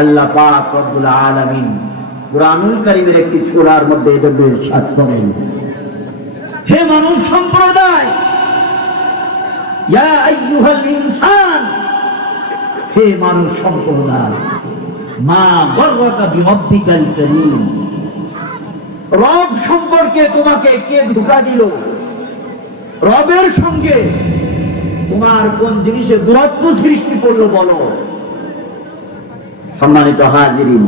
আল্লাহ পাক রব্বুল আলামিন কুরআনুল কারীমের একটি সূরার মধ্যে এটা ইরশাদ করেন, হে মানব সম্প্রদায়, ইয়া আইয়ুহাল ইনসান, হে মানব সম্প্রদায়, মা গর্রাকা বিরব্বিকাল কারীম, রব সম্পর্কে তোমাকে কে ধোঁকা দিল? রবের সঙ্গে তোমার কোন জিনিসে দূরত্ব সৃষ্টি করলো বলো। সম্মানিত হাজিরিন,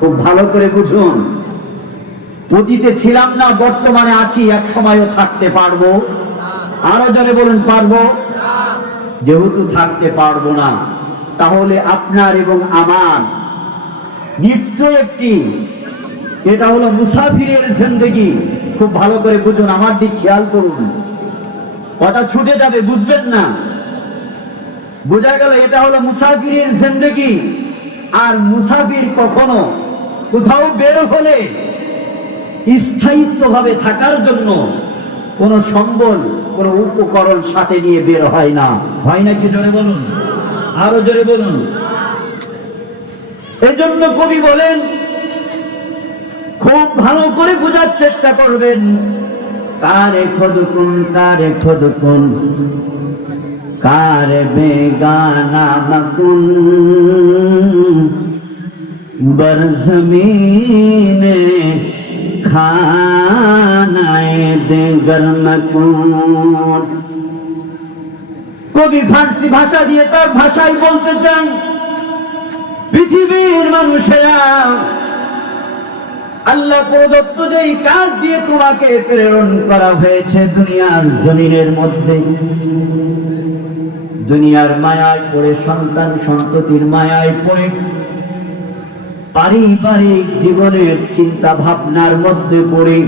খুব ভালো করে বুঝুন, অতীতে ছিলাম না, বর্তমানে আছি, এক সময়ও থাকতে পারবো। আরো জনে বলুন পারবো। যেহেতু থাকতে পারবো না, তাহলে আপনার এবং আমার নিশ্চয় একটি, এটা হলো মুসাফিরের জিন্দেগি। খুব ভালো করে বুঝুন, আমার দিক খেয়াল করুন, কথা ছুটে যাবে, বুঝবেন না। বোঝা গেল এটা হলো মুসাফিরের জিন্দেগি। আর মুসাফির কখনো কোথাও বের হলে স্থায়িত্বভাবে থাকার জন্য কোন সম্বল, কোন উপকরণ সাথে নিয়ে বের হয় না। হয় নাকি? জোরে বলুন, আরো জোরে বলুন। এজন্য কবি বলেন, খুব ভালো করে বোঝার চেষ্টা করবেন, কারে খুদকুন, কারে খুদকুন, কারে বেগানা মকুন, বরজমিনে খানায়ে দেগর মকুন। কবি ফার্সি ভাষা দিয়ে তার ভাষায় বলতে চান, পৃথিবীর মানুষেরা আল্লাহ প্রদত্ত যেই কাজ দিয়ে তোমাকে প্রেরণ করা হয়েছে দুনিয়ার জমিনের মধ্যে, দুনিয়ার মায়ায় পড়ে, সন্তান সন্ততির মায়ায় পড়ে, পারিবারিক জীবনের চিন্তা ভাবনার মধ্যে পড়ে,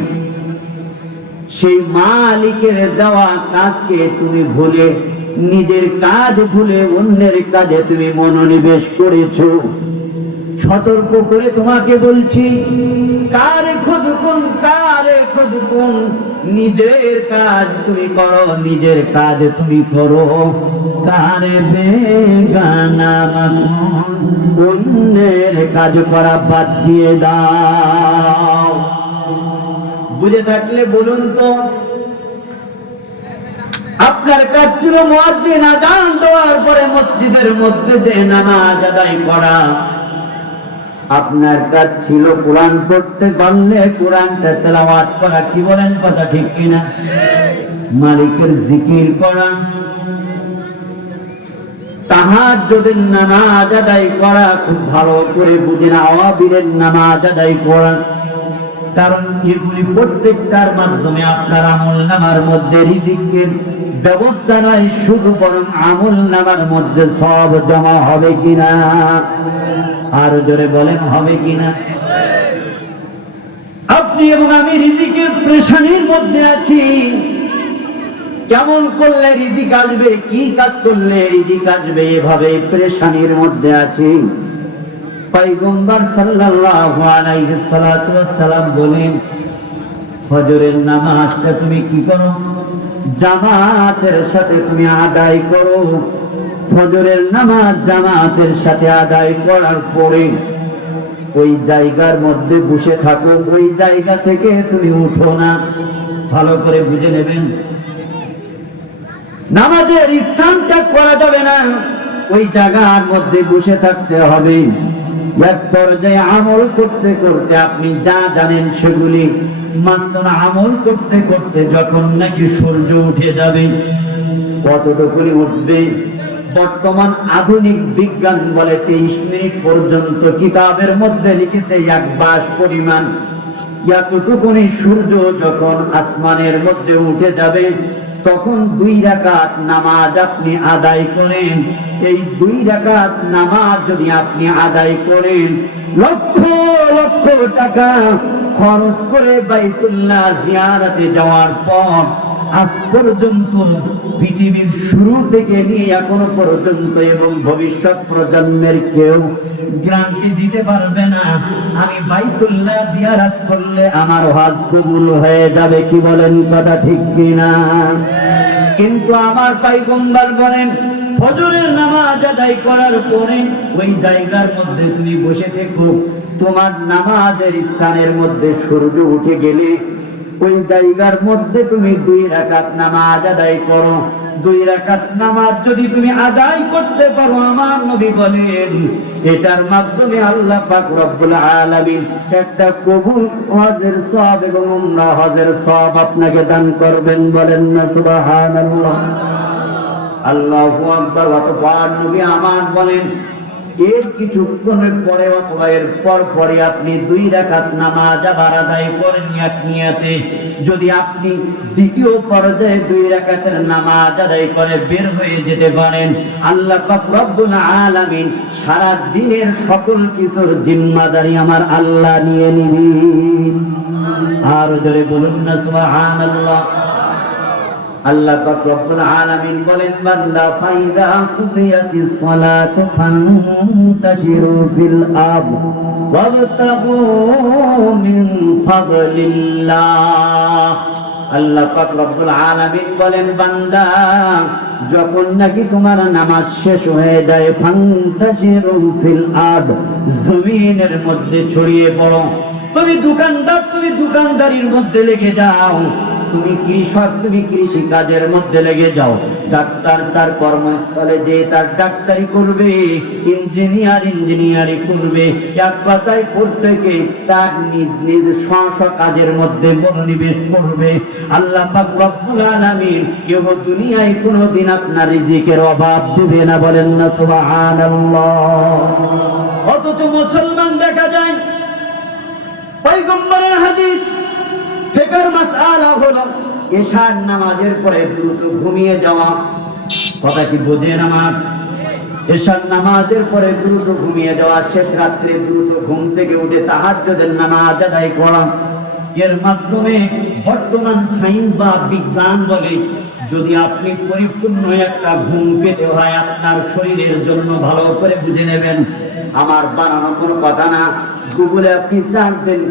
সেই মালিকের দেওয়া কাজকে তুমি ভুলে, নিজের কাজ ভুলে অন্যের কাজে তুমি মনোনিবেশ করেছো। সতর্ক করে তোমাকে বলছি, কারে খুদকুন, কারে খুদকুন, নিজের কাজ তুমি করো, নিজের কাজ তুমি করো, কারে বেগানা মাকুন, অন্যের কাজ করা বাদ দিয়ে দাও। বুঝে থাকলে বলুন তো, আপনার কাজ ছিল মুয়াজ্জিন আযান দেওয়ার পরে মসজিদের মধ্যে যে নামাজ আদায় করা, আপনার কাজ ছিল কোরআন পড়তে পারলে কোরআনটা তেলাওয়াত করা। কি বলেন, কথা ঠিক কিনা? মালিকের জিকির করা, তাহাজ্জুদের নামাজ আদায় করা, খুব ভালো করে বুঝেন, আওয়াবিরের নামাজ আদায় করা। কারণ এগুলি প্রত্যেকটার মাধ্যমে আপনার আমল নামার মধ্যে রিজিকের ব্যবস্থা নয়, শুধু বরং আমল নামার মধ্যে সব জমা হবে কিনা? আরো জোরে বলেন, হবে কিনা? আপনি এবং আমি রিজিকের পেরেশানির মধ্যে আছি। কেমন করলে রিজিক আসবে, কি কাজ করলে রিজিক আসবে, এভাবে পেরেশানির মধ্যে আছি। পয়গম্বর সাল্লাল্লাহু আলাইহি সাল্লাম বলেন, ফজরের নামাজটা তুমি কি করো? জামাতের সাথে তুমি আদায় করো। ফজরের নামাজ জামাতের সাথে আদায় করার পরে ওই জায়গার মধ্যে বসে থাকো, ওই জায়গা থেকে তুমি উঠো না। ভালো করে বুঝে নেবেন, নামাজের স্থানটা করা যাবে না, ওই জায়গার মধ্যে বসে থাকতে হবে। এক পর্যায়ে আমল করতে করতে আপনি যা জানেন সেগুলি মাঝখানে আমল করতে করতে যখন নাকি সূর্য উঠে যাবে, কতটুকুনি উঠবে? বর্তমান আধুনিক বিজ্ঞান বলে 23 মিনিট পর্যন্ত কিতাবের মধ্যে লিখেছে 1 মাস পরিমাণ। এতটুকুনি সূর্য যখন আসমানের মধ্যে উঠে যাবে, তখন 2 রাকাত নামাজ আপনি আদায় করেন। এই 2 রাকাত নামাজ যদি আপনি আদায় করেন, লক্ষ লক্ষ টাকা খরচ করে বাইতুল্লাহ জিয়ারতে যাওয়ার পর আজ পর্যন্ত পৃথিবীর শুরু থেকে নিয়ে এখনো পর্যন্ত এবং ভবিষ্যৎ প্রজন্মের কেউ গ্যারান্টি দিতে পারবে না আমি বাইতুল্লাহ জিয়ারত করলে আমার হজ কবুল হয়ে যাবে। কি বলেন, কথা ঠিক কিনা? কিন্তু আমার পয়গম্বর বলেন, ফজরের নামাজ আদায় করার পরে ওই জায়গার মধ্যে তুমি বসে থেকো। তোমার নামাজের স্থানের মধ্যে সূর্য উঠে গেলে ওই জায়গার মধ্যে তুমি 2 রাকাত নামাজ আদায় করো। 2 রাকাত নামাজ যদি তুমি আদায় করতে পারো, আমার নবী বলেন এটার মাধ্যমে আল্লাহ পাক রব্বুল আলামিন একটা কবুল হজের সওয়াব এবং উমরা হজের সওয়াব আপনাকে দান করবেন। বলেন না সুবহানাল্লাহ। আল্লাহু আকবার। অতঃপর নবী আমার বলেন এর কিছুক্ষণের পরে অথবা এর পরে আপনি 2 রাকাত নামাজ আবার আদায় করেন নিয়াতে। যদি আপনি দ্বিতীয় পর্যায়ে 2 রাকাতের নামাজ আদায় করে বের হয়ে যেতে পারেন, আল্লাহ পাক রব্বুল আলামিন সারা দিনের সকল কিছুর জিম্মাদারি আমার আল্লাহ নিয়ে নিবেন। আর জোরে বলুন না সুবহানাল্লাহ। আল্লাহ পাক রব্বুল আলামিন বলেন বান্দা ফাইদা কুদিয়াতিস সালাতু ফান্তাশিরু ফিল আরদ ওয়াবতাগু মিন ফাদলিল্লাহ। আল্লাহ পাক রব্বুল আলামিন বলেন বান্দা যখন নাকি তোমার নামাজ শেষ হয়ে যায়, ফান্তাশিরু ফিল আরদ, জমিনের মধ্যে ছড়িয়ে পড়ো। তুমি দোকানদার, তুমি দোকানদারির মধ্যে লেগে যাও। তুমি কৃষক, তুমি কৃষি কাজের মধ্যে লেগে যাও। ডাক্তার তার কর্মস্থলে যে তার ডাক্তারি করবে, ইঞ্জিনিয়ারি করবে। এক কথায় প্রত্যেকে তার নিজ নিজ স্ব কাজের মধ্যে মনোনিবেশ করবে। আল্লাহ পাক রব্বুল আলামিন ইহ দুনিয়ায় কোনোদিন আপনার রিজিকের অভাব দেবে না। বলেন না সুবহানাল্লাহ। অথচ মুসলমান দেখা যায় পয়গম্বরের হাদিস ফিকর মাসআলা হলো এশার নামাজের পরে দ্রুত ঘুমিয়ে যাওয়া। কথা কি বোঝেন আমার? এশার নামাজের পরে দ্রুত ঘুমিয়ে যাওয়া, শেষ রাত্রে দ্রুত ঘুম থেকে উঠে তাহাজ্জুদের নামাজ আদায় করা। এর মাধ্যমে বর্তমান সায়েন্স বা বিজ্ঞান বলে যদি আপনি পরিপূর্ণ একটা ঘুম পেতে হয় আপনার শরীরের জন্য, ভালো করে বুঝে নেবেন, আমার বানানো কোনো কথা না। গুগলে আপনি জানবেন,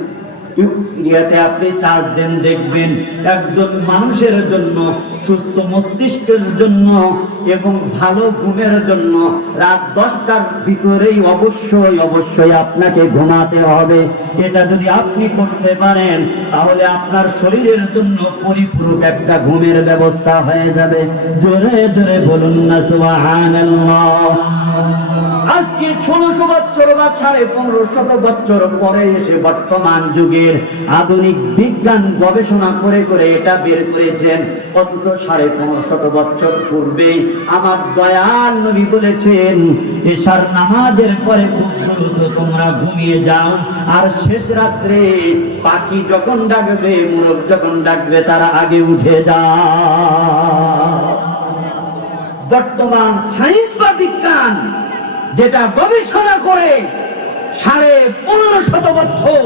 ইউটিউবে আপনি চার্জ দেন, দেখবেন একজন মানুষের জন্য, সুস্থ মস্তিষ্কের জন্য এবং ভালো ঘুমের জন্য রাত 10টার ভিতরেই অবশ্যই আপনাকে ঘুমাতে হবে। এটা যদি আপনি করতে পারেন তাহলে আপনার শরীরের জন্য পরিপূরক একটা ঘুমের ব্যবস্থা হয়ে যাবে। জোরে জোরে বলুন না সুবহানাল্লাহ। আজকে 1600 বছর বা 1550 বছর পরে এসে বর্তমান যুগের আধুনিক বিজ্ঞান গবেষণা করে এটা বের করেছেন। অথচ 1550 বছর পূর্বে আমার দয়াল নবী বলেছেন এশার নামাজের পরে খুব দ্রুত তোমরা ঘুমিয়ে যাও, আর শেষ রাত্রে পাখি যখন ডাকবে, মোরগ যখন ডাকবে তারা আগে উঠে যাও। বর্তমান সায়েন্স বা বিজ্ঞান যেটা গবেষণা করে 1550 বছর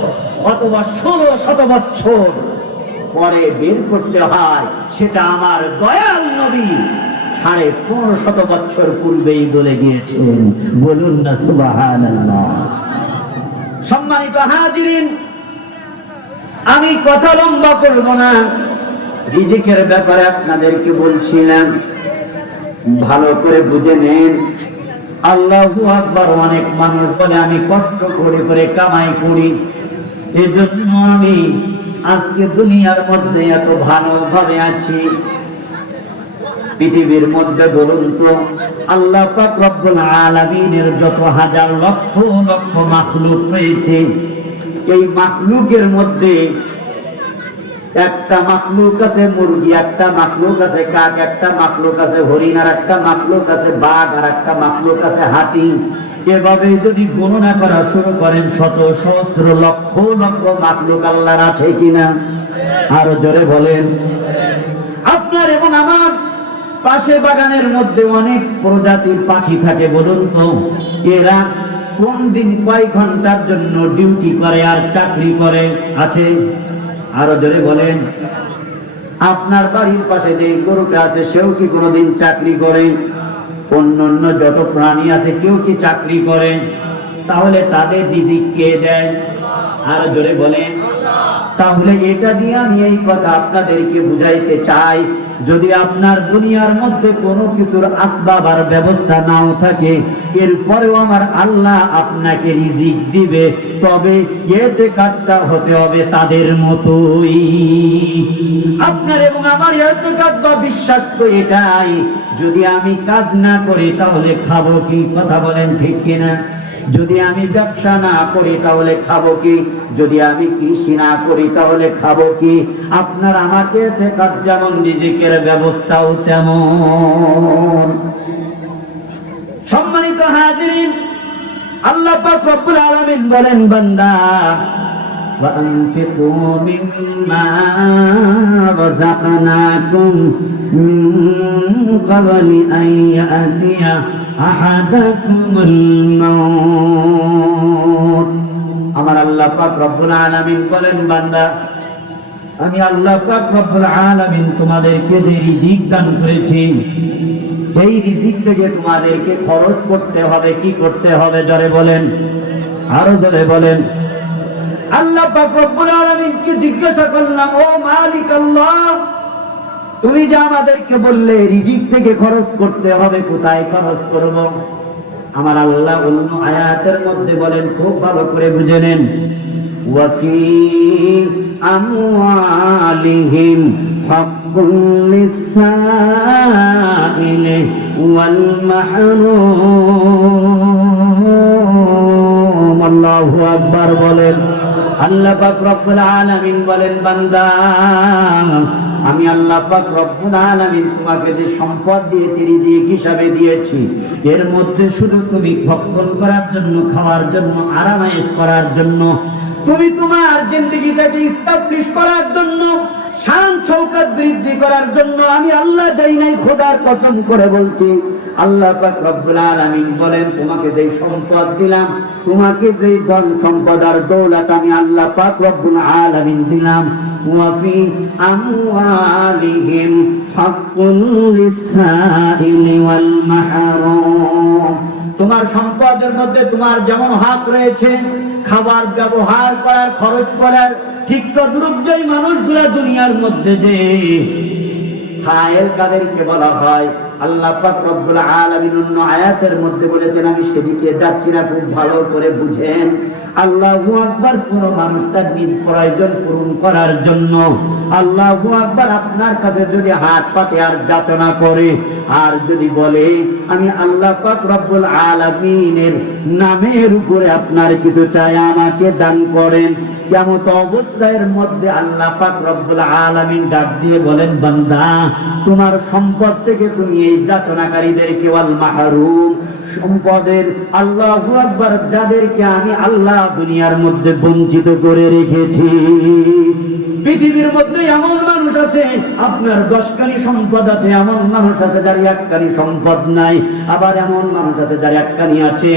অথবা 1600 বছর পরে বের করতে হয়, সেটা আমার দয়াল নবী 1550 বছর পূর্বেই বলে গিয়েছেন। বলুন না সুবহানাল্লাহ। সম্মানিত হাজিরিন, আমি কথা লম্বা করব না, রিজিকের ব্যাপারে আপনাদেরকে বলছিলাম, ভালো করে বুঝে নেন। আল্লাহু আকবার। অনেক মানুষ বলে আমি কষ্ট করে কামাই করি, এজন্য আমি আজকে দুনিয়ার মধ্যে এত ভালোভাবে আছি। পৃথিবীর মধ্যে বলুন তো আল্লাহ পাক রব্বুল আলামিনের যত হাজার লক্ষ লক্ষ মাখলুক রয়েছে, এই মাখলুকের মধ্যে একটা মাখলুক আছে মুরগি, একটা মাখলুক আছে কাক, একটা মাখলুক আছে হরিণ, আর একটা মাখলুক আছে বাঘ, আর একটা মাখলুক আছে হাতি। এভাবে যদি গণনা করা শুরু করেন শত সহস্র লক্ষ লক্ষ মাখলুক আল্লাহর আছে কিনা? আরো জোরে বলেন। আপনার এবং আমার পাশে বাগানের মধ্যে অনেক প্রজাতির পাখি থাকে। বলুন তো এরা কোন দিন কয় ঘন্টার জন্য ডিউটি করে আর চাকরি করে? আছে? আরো জোরে বলেন। আপনার বাড়ির পাশে যে গরুটা আছে সেও কি কোনোদিন চাকরি করে? অন্যান্য যত প্রাণী আছে কেউ কি চাকরি করে? তাহলে তাদের রিজিক কে দেয়? আরো জোরে বলেন। তাহলে এটা দিয়ে আমি এই কথা আপনাদেরকে বুঝাইতে চাই, যদি আপনার দুনিয়ার মধ্যে কোনো কিছুর আসবাব আর ব্যবস্থা নাও থাকে, এরপরেও আমার আল্লাহ আপনাকে রিজিক দিবে, তবে এতে কাজটা হতে হবে তাদের মতোই। আপনার এবং আমার এতে কাজ বা বিশ্বাস তো এটাই, যদি আমি কাজ না করি তাহলে খাবো কি? কথা বলেন ঠিক কিনা? যদি আমি ব্যবসা না করি তাহলে খাবো কি? যদি আমি কৃষি না করি তাহলে খাবো কি? আপনার আমাকে কাজ যেমন রিজিকের ব্যবস্থাও তেমন। সম্মানিত হাজিরিন, আল্লাহ পাক রব্বুল আলামিন বলেন, বান্দা وأنفقوا مما رزقناكم من قبل أن يأتي أحدكم الموت। আমার আল্লাহ পাক রব্বুল আলামিন বলেন, বান্দা আমি আল্লাহ পাক রব্বুল আলামিন তোমাদেরকে যে রিজিক দান করেছি, এই রিজিক থেকে তোমাদেরকে খরচ করতে হবে। কি করতে হবে? জোরে বলেন, আরো জোরে বলেন। আল্লাহ পাক রব্বুল আলামিনকে জিজ্ঞাসা করলাম, ও মালিক আল্লাহ, তুমি যে আমাদেরকে বললে রিজিক থেকে খরচ করতে হবে, কোথায় খরচ করব? আমার আল্লাহ অন্য আয়াতের মধ্যে বলেন, খুব ভালো করে বুঝে নেন, ওয়াফি আমওয়ালিহিম হাক্কুন লিস-সাইলি ওয়াল মাহরুম। আল্লাহু আকবার বলেন। আল্লাহ পাক রব্বুল আলামিন বলেন, বান্দা আমি আল্লাহ পাক রব্বুল আলামিন তোমাকে যে সম্পদ দিয়েছি, রিজিক হিসাবে দিয়েছি, এর মধ্যে শুধু তুমি ভক্ষণ করার জন্য, খাওয়ার জন্য, আরামায়েশ করার জন্য, তুমি তোমার জিন্দেগিটাকে ইস্টাবলিশ করার জন্য, শান শৌকত বৃদ্ধি করার জন্য আমি আল্লাহ দেই নাই। খোদার কসম করে বলছি, আল্লাহ পাক রব্বুল আলামিন বলেন, তোমাকে যেই সম্পদ দিলাম, তোমাকে যেই ধন সম্পদ আর দৌলত আমি আল্লাহ পাক রব্বুল আলামিন দিলাম, ওয়াফি আমওয়ালিহিম হাক্কুন লিস-সাইলি ওয়াল মাহরুম। তোমার সম্পদের মধ্যে তোমার যেমন হক রয়েছে, খাবার ব্যবহার করার, খরচ করার, ঠিক তদ্রূপ যেই মানুষগুলা দুনিয়ার মধ্যে যে সায়েল কাদেরকে বলা হয়, আল্লাহ পাক রব্বুল আলামিন অন্য আয়াতের মধ্যে বলেছেন, আমি সেদিকে যাচ্ছি না, খুব ভালো করে বুঝেন। আল্লাহু আকবার, কোন মানুষ তার নিজ প্রয়োজন পূরণ করার জন্য আল্লাহু আকবার আপনার কাছে যদি হাত পাতে আর যাচনা করে, আর যদি বলে আমি আল্লাহ পাক রব্বুল আলামিনের নামের উপরে আপনার কিছু চাই, আমাকে দান করেন, কিয়ামত অবস্থার মধ্যে আল্লাহ পাক রব্বুল আলামিন ডাক দিয়ে বলেন, বান্দা তোমার সম্পদ থেকে তুমি এই যাচনাকারীদেরকে, ওয়াল মাহরুম, সম্পদের, আল্লাহু আকবার, যাদেরকে আমি আল্লাহ দুনিয়ার মধ্যে বঞ্চিত করে রেখেছি। পৃথিবীর মধ্যে এমন মানুষ আছে, আপনার 10খানি সম্পদ আছে, এমন মানুষ আছে যার 1খানি সম্পদ নাই, আবার এমন মানুষ আছে যার 1খানি আছে,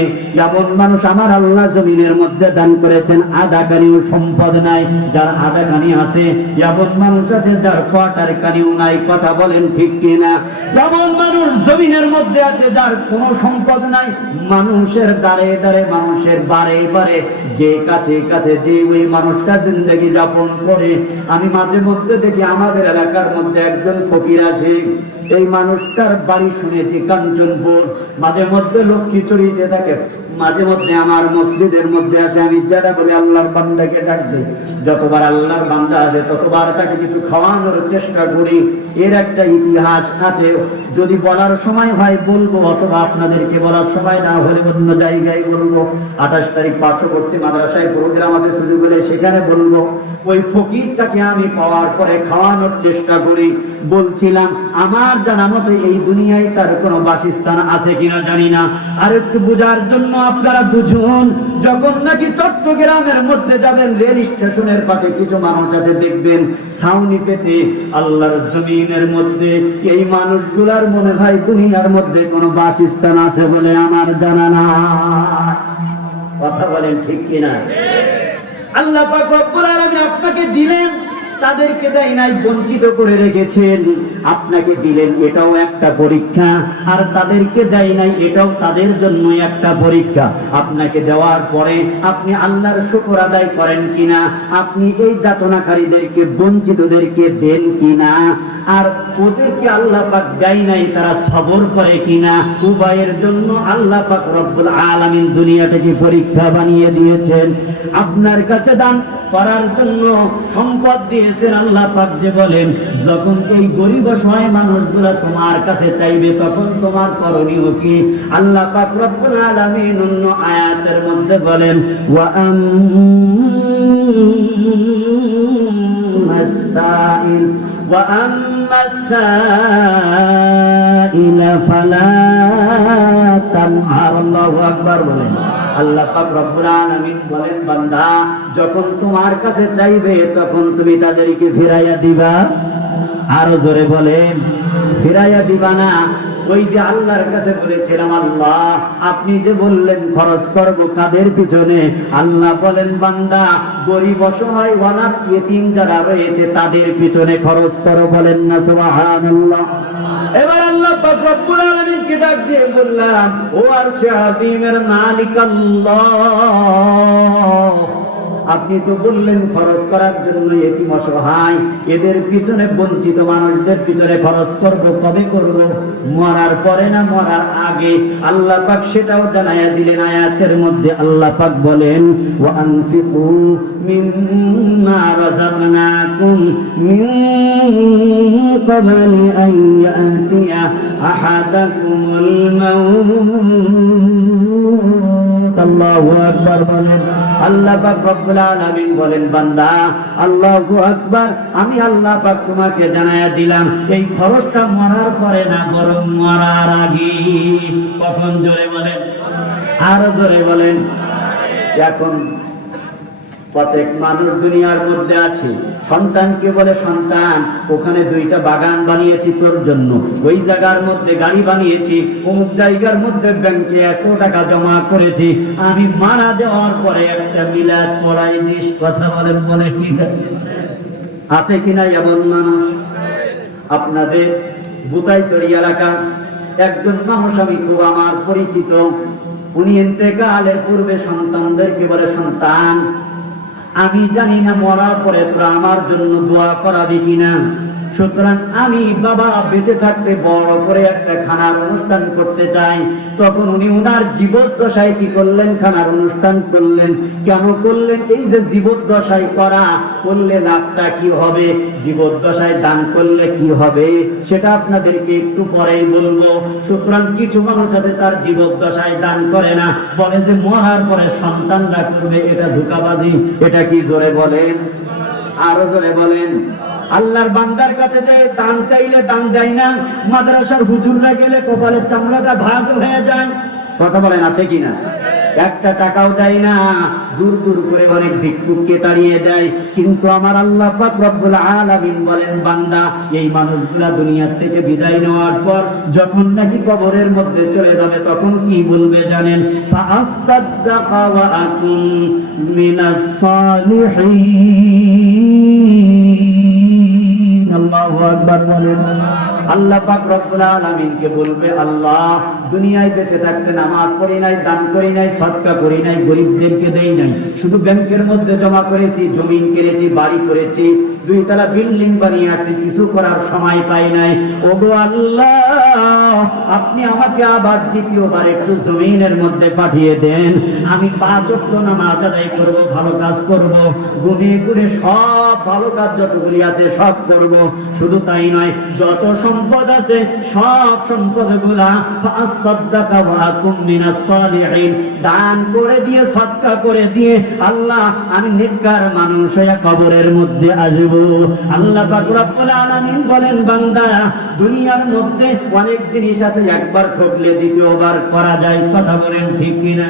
এমন মানুষ আমার আল্লাহ জমিনের মধ্যে দান করেছেন 1/2খানিও সম্পদ নাই, যার 1/2খানি আছে, এমন মানুষ আছে যার 1/4খানিও নাই। কথা বলেন ঠিক কিনা? এমন মানুষ জমিনের মধ্যে আছে যার কোনো সম্পদ নাই, মানুষের দাঁড়ে দাঁড়ে, মানুষের বারে বারে, যে কাছে কাছে যে ওই মানুষটা জিন্দেগি যাপন করে। আমি মাঝে মধ্যে দেখি আমাদের এলাকার মধ্যে একজন ফকির আসে, এই মানুষটার বাড়ি শুনেছি কাঞ্চনপুর, মাঝে মধ্যে লক্ষ্মীচুরিতে থাকে, মাঝে মধ্যে আমার মসজিদের মধ্যে আসে। আমি যারা বলে আল্লাহর বান্দাকে ডাক দেই, যতবার আল্লাহর বান্দা আসে ততবার তাকে কিছু খাওয়ানোর চেষ্টা করি। এর একটা ইতিহাস আছে, যদি বলার সময় হয় বলবো, অথবা আপনাদেরকে বলার সময় না হলে অন্য জায়গায় বলবো। 28 তারিখ পার্শ্ববর্তী মাদ্রাসায় প্রোগ্রাম আছে, সুযোগ হলে সেখানে বলবো। ওই ফকিরটাকে আমি পাওয়ার পরে খাওয়ানোর চেষ্টা করি। বলছিলাম, আমার জানা মতে এই দুনিয়ায় তার কোনো বাসস্থান আছে কিনা জানি না, আর একটু বোঝার জন্য আপনারা বুঝুন, যখন নাকি চট্টগ্রামের মধ্যে যাবেন, রেল স্টেশনের পাশে কিছু মানুষ আছে, দেখবেন ছাউনি পেতে আল্লাহর জমিনের মধ্যে। এই মানুষগুলার মনে হয় দুনিয়ার মধ্যে কোনো বাসস্থান আছে বলে আমার জানা না। কথা বলেন ঠিক কিনা? আল্লাহ পাক রব্বুল আলামিন আপনাকে দিলেন, তাদেরকে দেয় নাই, বঞ্চিত করে রেখেছেন। আপনাকে দিলেন, এটাও একটা পরীক্ষা। আর তাদেরকে দেয় নাই, এটাও তাদের জন্য একটা পরীক্ষা। আপনাকে দেওয়ার পরে আপনি আল্লাহর শুকর আদায় করেন কিনা, আপনি এই যাতনাকারীদেরকে, বঞ্চিতদেরকে দেন কিনা, আর ওদেরকে আল্লাহ পাক দেয় নাই, তারা সবর করে কিনা, উভয়ের জন্য আল্লাহ পাক রব্বুল আলামিন দুনিয়াটাকে পরীক্ষা বানিয়ে দিয়েছেন। আপনার কাছে দান করার জন্য সম্পদ দিয়েছেন আল্লাহ পাক, যে বলেন যখন এই গরিব অসহায় মানুষগুলা তোমার কাছে চাইবে তখন তোমার করণীয় কি? আল্লাহ পাক রব্বুল আলামিন অন্য আয়াতের মধ্যে বলেন ওয়া আম্মাস সাইল ওয়া আম্মাস সাইলা ফালা তানহার। আল্লাহু আকবার বলেন। আল্লাহ পাক রব্বুল আলামিন বলেন, বান্দা যখন তোমার কাছে চাইবে তখন তুমি তাদেরকে ফিরাইয়া দিবা। আরো জোরে বলেন, ফিরাইয়া দিবা না। ওই যে আল্লাহর কাছে বলেছিলাম, আল্লাহ আপনি যে বললেন খরচ করব কাদের পিছনে, আল্লাহ বলেন বান্দা গরিব অসহায় অনাথ ইয়েতিম যারা রয়েছে তাদের পিছনে খরচ করো। বলেন না সুবহানাল্লাহ। এবার আল্লাহ পাক রব্বুল আলামিন কে ডাক দিয়ে বললাম, ও আরশে আযীমের মালিক আল্লাহ, আপনি তো বললেন খরচ করার জন্য এতিম অসহায় এদের পিছনে, বঞ্চিত মানুষদের পিছনে খরচ করব। কবে করব? মরার পরে না মরার আগে? আল্লাহ পাক সেটাও জানায়া দিলেন আয়াতের মধ্যে। আল্লাহ পাক বলেন ওয়া আনফিকু মিম্মা রাযাকনাকুম মিন ক্বাবলি আন ইয়াতিয়া আহাদাকুমুল মাউত। আল্লাহু আকবার বলেন। আল্লাহ পাক রব্বুল আলামিন বলেন, বান্দা আল্লাহু আকবার, আমি আল্লাহ পাক তোমাকে জানায়া দিলাম এই খরচটা মরার পরে না, বরং মরার আগে। কখন? জোরে বলেন, আরো জোরে বলেন। এখন প্রত্যেক মানুষ দুনিয়ার মধ্যে আছে, সন্তানকে বলে সন্তান ওখানে দুইটা বাগান বানিয়েছি তোর জন্য, ওই জায়গার মধ্যে গাড়ি বানিয়েছি, অমুক জায়গার মধ্যে ব্যাংকে এত টাকা জমা করেছি, আমি মারা যাওয়ার পরে একটা মিলাদ পড়াই দিস। কথা বলেন, বলে কি আছে কিনা এমন মানুষ? আপনাদের বুতাইচড়ি এলাকা একজন মানুষ আমি খুব আমার পরিচিত, উনি ইন্তেকালের পূর্বে সন্তানদেরকে বলে, সন্তান আমি জানি না মরার পরে তোরা আমার জন্য দোয়া করাবি কিনা, সুতরাং আমি বাবা বেঁচে থাকতে বড় করে একটা খানার অনুষ্ঠান করতে চাই। তখন উনি উনার জীবদ্দশায় কি করলেন? খানার অনুষ্ঠান করলেন। কেন করলেন? এই যে জীবদ্দশায় করা, করলে লাভটা কি হবে, জীবদ্দশায় দান করলে কি হবে, সেটা আপনাদেরকে একটু পরেই বলবো। সুতরাং কিছু মানুষ আছে তার জীবদ্দশায় দান করে না, বলে যে মরার পরে সন্তানরা করবে, এটা ধোঁকাবাজি। এটা কি? জোরে বলেন, আরো জোরে বলেন। আল্লাহর বান্দার কাছে যে দান চাইলে দান দেয় না, মাদ্রাসার হুজুররা গেলে কপালের চামড়াটা ভাগ হয়ে যায়। কথা বলেন, আছে কিনা? একটা টাকাও দেয় না, দূর দূর করে অনেক ভিক্ষুককে তাড়িয়ে দেয়। কিন্তু আমার আল্লাহ পাক রব্বুল আলামিন বলেন, বান্দা এই মানুষগুলা দুনিয়ার থেকে বিদায় নেওয়ার পর যখন নাকি কবরের মধ্যে চলে যাবে তখন কি বলবে জানেন? ফাআসাদদাকা ওয়া আকুন মিনাস সালিহিন। আল্লাহু আকবার বলেন। আল্লাহ পাক রব্বুল আলামিনকে বলবে, আল্লাহ দুনিয়ায় বেঁচে থাকতে নামাজ পড়ি নাই, দান করি নাই, সদকা করি নাই, গরিবদেরকে দেই নাই, শুধু ব্যাংকের মধ্যে জমা করেছি, জমিন কিনেছি, বাড়ি করেছি, দুইতলা বিল্ডিং বানিয়েছি, কিছু করার সময় পাই নাই। ওগো আল্লাহ, আপনি আমাকে আবার দ্বিতীয়বার একটু জমিনের মধ্যে পাঠিয়ে দেন, আমি 5 ওয়াক্ত নামাজ আদায় করব, ভালো কাজ করব, গুনে গুনে সব ভালো কাজ যতগুলি আছে সব করব। শুধু তাই নয়, যত সম্পদ আছে সব সম্পদগুলা ফাসাদদাকা ওয়া আকুম মিনাস সালিহিন, দান করে দিয়ে, সদকা করে দিয়ে, আল্লাহ আমি নেককার মানুষ হয়ে কবরের মধ্যে আসব। আল্লাহ পাক রব্বুল আলামিন বলেন, বান্দা দুনিয়ার মধ্যে অনেক জিনিস আছে, একবার ঠকলে দ্বিতীয়বার করা যায়। কথা বলেন ঠিক কিনা?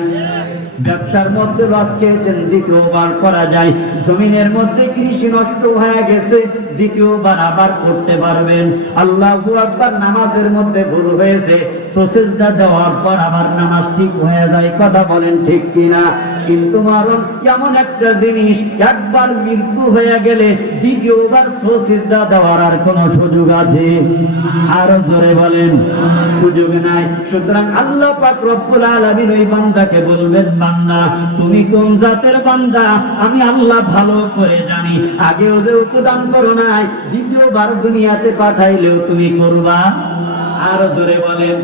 ব্যবসার মধ্যে লস খেয়েছেন, দ্বিতীয়বার করা যায়। জমিনের মধ্যে কৃষি নষ্ট হয়ে গেছে, দ্বিতীয়বার আবার করতে পারবেন। আল্লাহু আকবার। নামাজের মধ্যে ভুল হয়েছে, সুজদা দেওয়ার পর আবার নামাজ ঠিক হয়ে যায়। কথা বলেন ঠিক কিনা? কিন্তু মরণ এমন একটা জিনিস, একবার মৃত্যু হয়ে গেলে দ্বিতীয়বার সুজদা দেওয়ার আর কোনো সুযোগ আছে? আরো জোরে বলেন, সুযোগ নাই। সুতরাং আল্লাহ পাক রব্বুল আলামিন ওই বান্দাকে বলবেন, বান্দা তুমি কোন জাতের বান্দা আমি আল্লাহ ভালো করে জানি। আগেও যে দান করো নাই, দ্বিতীয়বার দুনিয়াতে পাঠাইলেও তুমি করবা। আরো জোরে বলেন।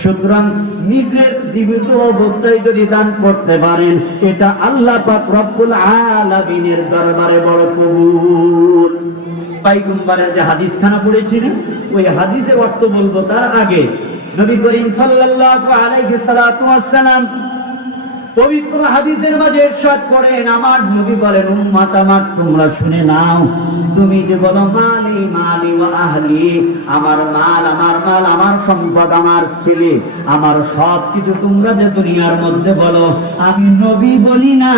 সুতরাং নিজের জীবিত অবস্থায় যদি দান করতে পারেন, এটা আল্লাহ পাক রব্বুল আলামিনের দরবারে বড় কবুল। পয়গম্বরের যে হাদিসখানা পড়েছিলেন, ওই হাদিসের অর্থ বলবো তার আগে নবী করিম সাল্লাল্লাহু আলাইহি সাল্লাতু ওয়াসসালাম পবিত্র হাদিসের মাঝে ইরশাদ করেন, আমার নবী বলেন, উম্মত আমার তোমরা শুনে নাও, তুমি যে বলো মালি মালি ওয়া আহলি, আমার মাল আমার মাল, আমার সম্পদ আমার ছেলে, আমার সব কিছু তোমরা যে দুনিয়ার মধ্যে বলো, আমি নবী বলি না।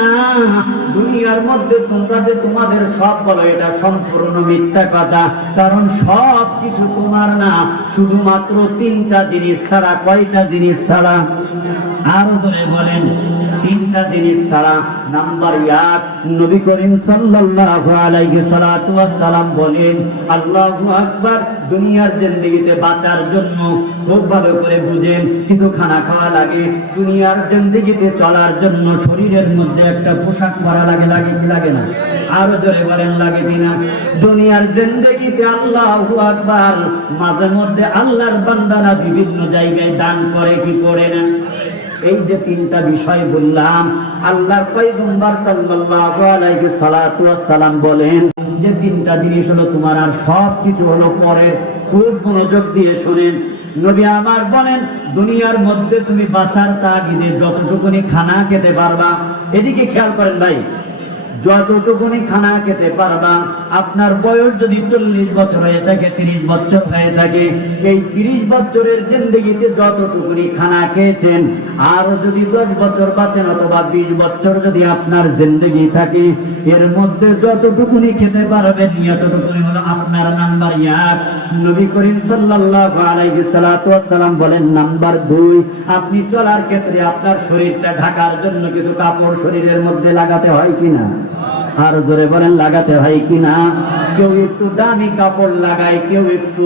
দুনিয়ার মধ্যে তোমরা যে তোমাদের সব বলো, এটা সম্পূর্ণ মিথ্যা কথা। কারণ সব কিছু তোমার না, শুধুমাত্র তিনটা জিনিস ছাড়া। কয়টা জিনিস ছাড়া? আরো ধরে বলেন, তিনটা জিনিস ছাড়া। নাম্বার 1, নবী করিম সাল্লাল্লাহু আলাইহি সাল্লাতু ওয়াসসালাম বলেন, আল্লাহু আকবার। দুনিয়ার জিন্দেগিতে বাঁচার জন্য খুব ভালো করে বুঝেন, কিছু খানা খাওয়া লাগে। দুনিয়ার জিন্দেগিতে চলার জন্য শরীরের মধ্যে একটা পোশাক পরা লাগে, লাগে কি লাগে না? আরো জোরে বলেন, লাগে কিনা? দুনিয়ার জিন্দেগিতে আল্লাহু আকবার, মাঝে মধ্যে আল্লাহর বান্দারা বিভিন্ন জায়গায় দান করে, কি করে না? এই যে তিনটা বিষয় বললাম, আল্লাহর পয়গম্বর সাল্লাল্লাহু আলাইহি সাল্লাতু ওয়াসসালাম বলেন যে তিনটা জিনিস হলো তোমার, আর সব কিছু হলো পরের। খুব মনোযোগ দিয়ে শুনেন। নবী আমার বলেন, দুনিয়ার মধ্যে তুমি বাঁচার তাগিদে যতটুকুনি খানা খেতে পারবা, এদিকে খেয়াল করেন ভাই, যতটুকুনি খানা খেতে পারবা। আপনার বয়স যদি 40 বছর হয়ে থাকে, 30 বছর হয়ে থাকে, এই 30 বছরের জিন্দেগিতে যতটুকুনি খানা খেয়েছেন, আর যদি 10 বছর বাঁচেন অথবা 20 বছর যদি আপনার জিন্দেগি থাকে, এর মধ্যে যতটুকুনি খেতে পারবেন, এতটুকুনি হলো আপনার নাম্বার 1। নবী করিম সাল্লাল্লাহু আলাইহি সাল্লাতু ওয়াসসালাম বলেন, নাম্বার 2, আপনি চলার ক্ষেত্রে আপনার শরীরটা ঢাকার জন্য কিছু কাপড় শরীরের মধ্যে লাগাতে হয় কিনা? আর জোরে বলেন, লাগাতে হয় কিনা? কেউ একটু দামি কাপড় লাগায়, কেউ একটু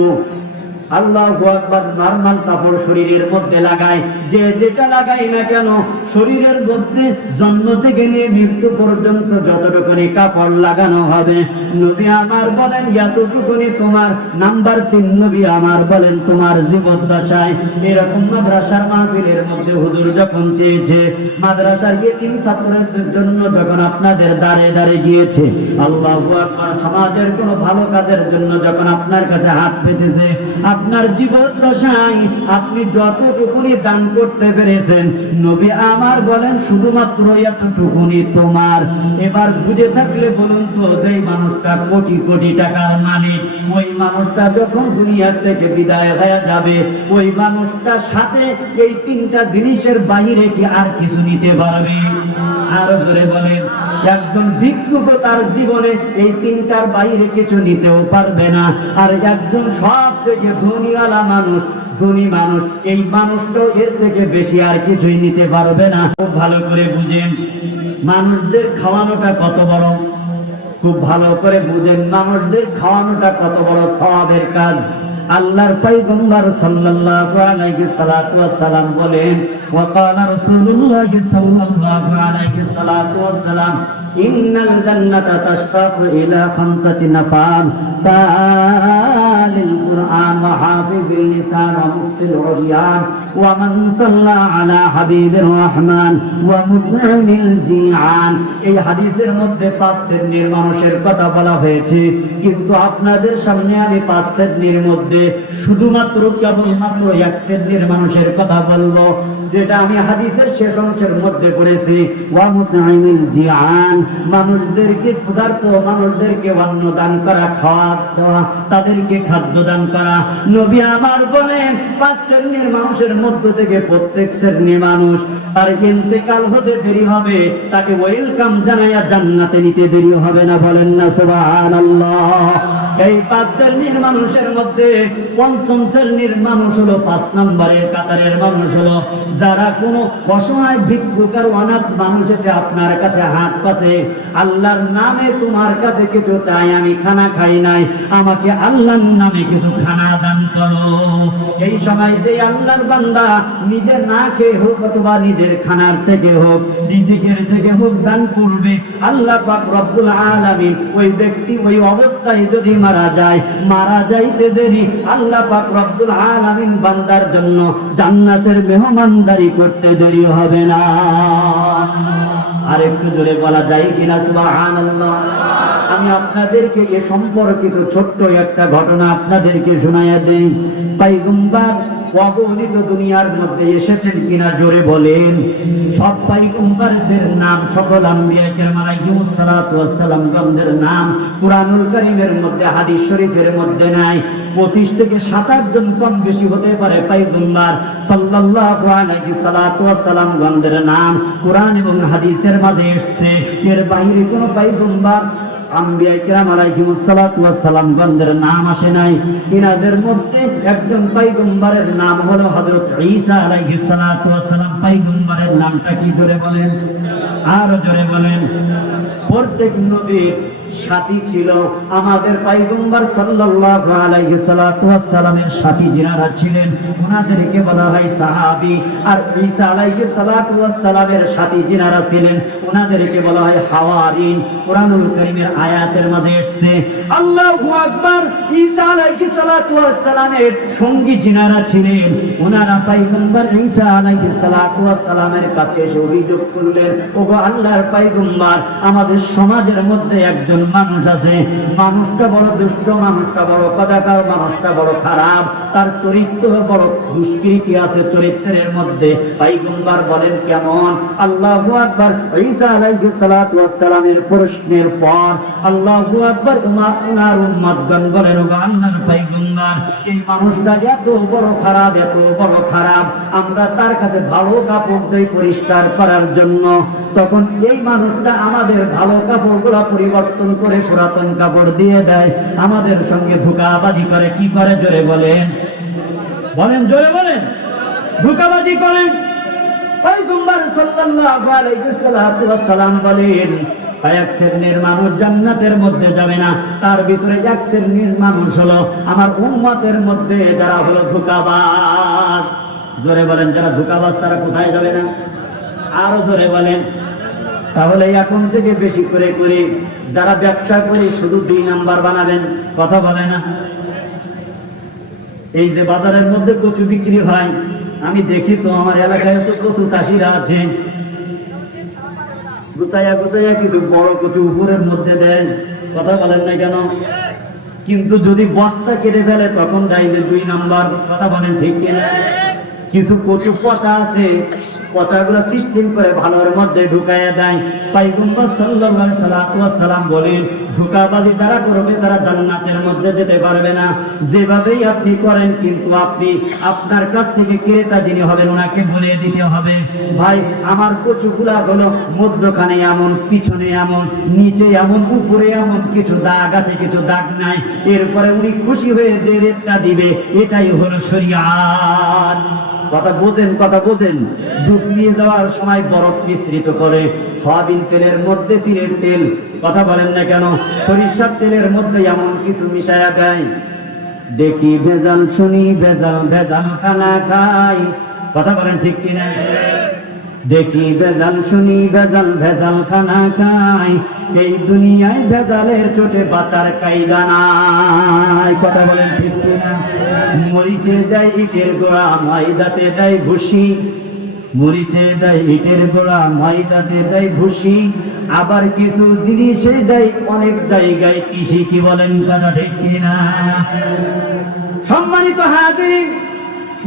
আল্লাহু আকবার নরমাল কাপড় শরীরের মধ্যে লাগায়। যে যেটা লাগাই না কেন, শরীরের মধ্যে জন্ম থেকে নিয়ে মৃত্যু পর্যন্ত যতটুকুনি কাপড় লাগানো হবে, নবী আমার বলেন এতটুকুনি তোমার। নাম্বার 3, নবী আমার বলেন তোমার জীবদ্দশায় এরকম মাদ্রাসার মাহফিলের মধ্যে হুজুর যখন চেয়েছে, মাদ্রাসার ইতিম ছাত্রদের জন্য যখন আপনাদের দাঁড়ে দাঁড়ে গিয়েছে, আল্লাহু আকবার, সমাজের কোনো ভালো কাজের জন্য যখন আপনার কাছে হাত পেতেছে, আপনার জীবদ্দশায় আপনি যতটুকুনি দান করতে পেরেছেন, নবী আমার বলেন শুধুমাত্র এতটুকুনি তোমার। এবার বুঝে থাকলে বলুন তো, যেই মানুষটা কোটি কোটি টাকার মালিক, ওই মানুষটা যখন দুনিয়া থেকে বিদায় হয়ে যাবে, ওই মানুষটার সাথে এই তিনটা জিনিসের বাইরে কি আর কিছু নিতে পারবে? আরো ধরে বলেন, একজন ভিক্ষুক তার জীবনে এই তিনটার বাইরে কিছু নিতেও পারবে না। আর একজন সব থেকে ধনীওয়ালা মানুষ, ধনী মানুষ, এই মানুষটাও এর থেকে বেশি আর কিছুই নিতে পারবে না। খুব ভালো করে বুঝেন, মানুষদের খাওয়ানোটা কত বড়, খুব ভালো করে বুঝেন, মানুষদের খাওয়ানোটা কত বড় সওয়াবের কাজ। আল্লাহর পয়গম্বর সাল্লাল্লাহু আলাইহি সাল্লাতু ওয়াসসালাম বলেন, ওয়া ক্বালা রাসূলুল্লাহ সাল্লাল্লাহু আলাইহি সাল্লাতু ওয়াসসালাম, ইন্নাল জান্নাতা তাশতাকু ইলা খামসাতি নাফার, তালিল কুরআন ওয়া হাফিযিল লিসান ওয়া মুফসিল উরয়ান ওয়া মান সাল্লা আলা হাবিবির রহমান ওয়া মুযমিল জিআন। এই হাদিসের মধ্যে 5 শ্রেণীর মানুষের কথা বলা হয়েছে, কিন্তু আপনাদের সামনে আমি 5 শ্রেণীর মধ্যে শুধুমাত্র কেবলমাত্র 1 শ্রেণীর মানুষের কথা বলবো, যেটা আমি হাদিসের শেষ অংশের মধ্যে পড়েছি। ওয়া মুতআমিল জিআন, মানুষদেরকে ক্ষুধার্ত মানুষদেরকে অন্ন দান করা, খাওয়া দেওয়া, তাদেরকে খাদ্য দান করা। নবী আমার বলেন 5 শ্রেণীর মানুষের মধ্য থেকে প্রত্যেক শ্রেণীর মানুষ তার ইন্তেকাল হতে দেরি হবে, তাকে ওয়েলকাম জানাইয়া জান্নাতে নিতে দেরি হবে না। বলেন না সুবহানাল্লাহ। এই 5 শ্রেণীর মানুষের মধ্যে পঞ্চম শ্রেণীর মানুষ হলো 5 নম্বরের কাতারের মানুষ হলো যারা কোনো অসহায় ভিক্ষুক আর অনাথ মানুষ এসে আপনার কাছে হাত পাতে, আল্লাহর নামে তোমার কাছে কিছু চাই, আমি খানা খাই নাই, আমাকে আল্লাহর নামে কিছু খানা দান করো। এই সময় যে আল্লাহর বান্দা নিজে না খেয়ে হোক অথবা নিজের খানার থেকে হোক রিজিকের থেকে হোক দান করবে, আল্লাহ পাক রব্বুল আলামিন ওই ব্যক্তি ওই অবস্থায় যদি মারা যায়, মারা যাইতে দেরি আল্লাহ পাক রব্বুল আলামিন বান্দার জন্য জান্নাতের মেহমানদারি করতে দেরি হবে না। আর একটু জোরে বলা যায় কিনা সুবহানাল্লাহ। আমি আপনাদেরকে এ সম্পর্কিত ছোট্ট একটা ঘটনা আপনাদেরকে শোনায়া দেই। পয়গম্বর অগণিত দুনিয়ার মধ্যে এসেছেন কিনা জোরে বলেন। সব পয়গম্বরদের নাম, সকল আম্বিয়া কেরাম আলাইহিমুস সালাতু ওয়াস সালাম গণদের নাম কুরআনুল কারীমের মধ্যে, হাদিস শরীফের মধ্যে নাই। 25 থেকে 27 জন কম বেশি হতে পারে পয়গম্বর সাল্লাল্লাহু আলাইহি সালাতু ওয়াস সালাম গণদের নাম কুরআন এবং হাদিসের মধ্যে এসেছে। এর বাইরে কোনো পয়গম্বর আম্বিয়া কেরাম আলাইহিমুস সালাতু ওয়াস সালাম গণদের নাম আসে নাই। ইনাদের মধ্যে একজন পয়গম্বরের নাম হলো হযরত ঈসা আলাইহিস সালাতু ওয়াস সালাম। পয়গম্বরের নামটা কি জোরে বলেন, আর জোরে বলেন। প্রত্যেক নবীর সাথী ছিল। আমাদের পয়গম্বর সাল্লাল্লাহু আলাইহি সাল্লাতু ওয়াস সালামের সাথী যারা ছিলেন ওনাদেরকে বলা হয় সাহাবী। আর ঈসা আলাইহিস সালাতু ওয়াস সালামের সাথী যারা ছিলেন ওনাদেরকে বলা হয় হাওয়ারিন। কুরআনুল কারীমের আয়াতের মধ্যে এসেছে আল্লাহু আকবার। ঈসা আলাইহিস সালাতু ওয়াস সালামের সঙ্গী যারা ছিলেন ওনারা পয়গম্বর ঈসা আলাইহিস সালাতু ওয়াস সালামের কাছে এসে অভিযোগ করলেন, ওগো আল্লাহর পয়গম্বর, আমাদের সমাজের মধ্যে একজন মানুষ আছে, মানুষটা বড় দুষ্ট, মানুষটা বড় কদাকার, মানুষটা বড় খারাপ, তার চরিত্র বড় দুষ্কৃতি আছে চরিত্রের মধ্যে। পয়গম্বর বলেন কেমন? আল্লাহু আকবার। ঈসা আলাইহিস সালাতু ওয়াস সালামের প্রশ্নের পর আল্লাহু আকবার ওনার উম্মতগণ বলেন, ও আল্লাহর পয়গম্বর, এই মানুষটা এত বড় খারাপ, এত বড় খারাপ, আমরা তার কাছে ভালো কাপড় দেই পরিষ্কার করার জন্য, তখন এই মানুষটা আমাদের ভালো কাপড়গুলো পরিবর্তন করে পুরাতন কাপড় দিয়ে দেয়, আমাদের সঙ্গে ধোঁকাবাজি করে। কি করে জোরে বলেন, বলেন জোরে বলেন। ধোঁকাবাজি করেন। পয়গম্বর সাল্লাল্লাহু আলাইহি সাল্লাম বলেন, এক শ্রেণীর মানুষ জান্নাতের মধ্যে যাবে না, তার ভিতরে এক শ্রেণীর মানুষ হলো আমার উম্মতের মধ্যে যারা হলো ধোঁকাবাজ। জোরে বলেন, যারা ধোঁকাবাজ তারা কোথায় যাবে না? আরো জোরে বলেন। তাহলে এখন থেকে বেশি করে করে যারা ব্যবসা করে শুধু 2 নাম্বার বানাবেন, কথা বলে না। এই যে বাজারের মধ্যে কচু বিক্রি হয়, আমি দেখি তো আমার এলাকায় তো কচু চাষিরা আছে, গুছাইয়া গুছাইয়া কিছু বড় কচু উপরের মধ্যে দেয়, কথা বলেন না কেন? কিন্তু যদি বস্তা কেটে ফেলে তখন যাই যে 2 নাম্বার, কথা বলেন ঠিক কিনা? কিছু কচু পচা আছে, পচাগুলো সিস্টেম করে ভালোর মধ্যে ঢুকাইয়া দেয়। পয়গম্বর সাল্লাল্লাহু আলাইহি সাল্লাম বলেন, ধোঁকাবাজি যারা করবে তারা জান্নাতের মধ্যে যেতে পারবে না। যেভাবেই আপনি করেন, কিন্তু আপনি আপনার কাছ থেকে ক্রেতা যিনি হবেন ওনাকে বলে দিতে হবে, ভাই আমার কচুগুলা হলো মধ্যখানে এমন, পিছনে এমন, নিচে এমন, উপরে এমন, কিছু দাগ আছে কিছু দাগ নাই। এরপরে উনি খুশি হয়ে যে রেটটা দিবে এটাই হলো শরিয়াত। কথা বোঝেন, কথা বোঝেন। দুধ নিয়ে যাওয়ার সময় বরফ মিশ্রিত করে, সয়াবিন তেলের মধ্যে তিলের তেল, কথা বলেন না কেন? সরিষার তেলের মধ্যে এমন কিছু মিশায়া দেয়। দেখি ভেজাল, শুনি ভেজাল, ভেজাল খানা খাই, কথা বলেন ঠিক কিনা? দেখি ভেজাল, শুনি ভেজাল, ভেজাল খানা খাই, এই দুনিয়ায় ভেজালের চোটে বাঁচার কায়দা নাই, কথা বলেন ঠিক কিনা? মরিচে দেয় ইটের গোড়া, ময়দাতে দেয় ভুসি, মরিচে দেয় ইটের গোড়া, ময়দাতে দেয় ভুসি, আবার কিছু জিনিসে দেয় অনেক জায়গায় কৃষি, কি বলেন কথা ঠিক কিনা? সম্মানিত হাজির,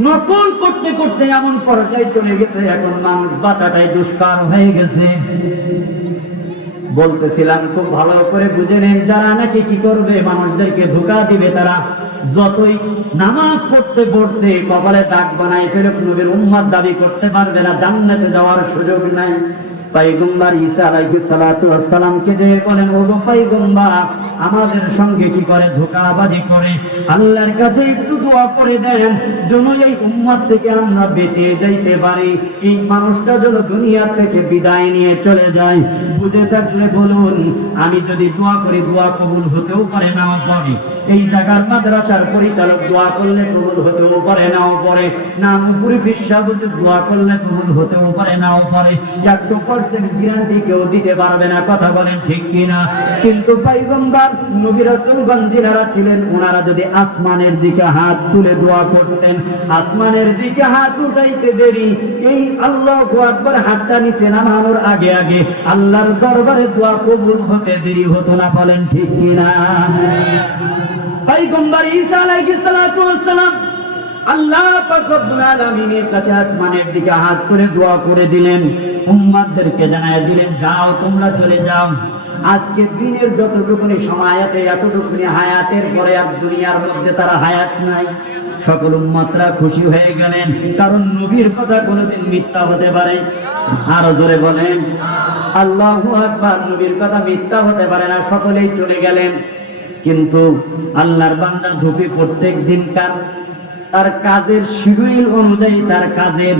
নকল করতে করতে এমন পর্যায়ে চলে গেছে, এখন মানুষ বাঁচাটাই দুষ্কার হয়ে গেছে। বলতেছিলাম খুব ভালো করে বুঝে নেন, যারা নাকি কি করবে মানুষদেরকে ধোঁকা দিবে, তারা যতই নামাজ পড়তে পড়তে কপালে দাগ বানায় ফেরত নবীর উম্মত দাবি করতে পারবে না, জান্নাতে যাওয়ার সুযোগ নাই। পয়গম্বর ঈসা আলাইহিস সালাতু ওয়াস সালামকে যে বলেন, ও পয়গম্বর আমাদের সঙ্গে কি করে ধোঁকাবাজি করে, আল্লাহর কাছে একটু দোয়া করে দেন যেন এই উম্মত থেকে আমরা বেঁচে যাইতে পারি, এই মানুষটা যেন দুনিয়া থেকে বিদায় নিয়ে চলে যায়। বুঝে থাকলে বলুন, আমি যদি দোয়া করি দোয়া কবুল হতেও পারে নাও পারে। এই জায়গার মাদ্রাসার পরিচালক দোয়া করলে কবুল হতেও পারে নাও পারে, নামপুরি বিশ্বাবুতে দোয়া করলে কবুল হতেও পারে নাও পারে। 100% গ্যারান্টি কেউ দিতে পারবে না, কথা বলেন ঠিক কিনা? কিন্তু পয়গম্বর নবী রাসূলগণ যারা ছিলেন ওনারা যদি আসমানের দিকে হাত তুলে দোয়া করতেন, আসমানের দিকে হাত উঠাইতে দেরি, এই আল্লাহু আকবার হাতটা নিচে নামানোর আগে আগে আল্লাহর দরবারে দোয়া কবুল হতে দেরি হতো না, বলেন ঠিক কিনা? পয়গম্বর ঈসা আলাইহিস সালাতু ওয়াস সালাম আল্লাহ পাক রব্বুল আলামিনের কাছে আসমানের দিকে হাত করে দোয়া করে দিলেন, উম্মতদেরকে জানায় দিলেন, যাও তোমরা চলে যাও। আজকে দিনের যতটুকুনি সময় আছে এতটুকুনি হায়াতের পরে আর দুনিয়ার মধ্যে তারা হায়াত নাই। সকল উম্মতরা খুশি হয়ে গেলেন, কারণ নবীর কথা কোনোদিন মিথ্যা হতে পারে? আরো জোরে বলেন আল্লাহু আকবার। নবীর কথা মিথ্যা হতে পারে না। সকলেই চলে গেলেন, কিন্তু আল্লাহর বান্দা ধুপি প্রত্যেক দিনকার তার কাজের শিডিউল অনুযায়ী তার কাজের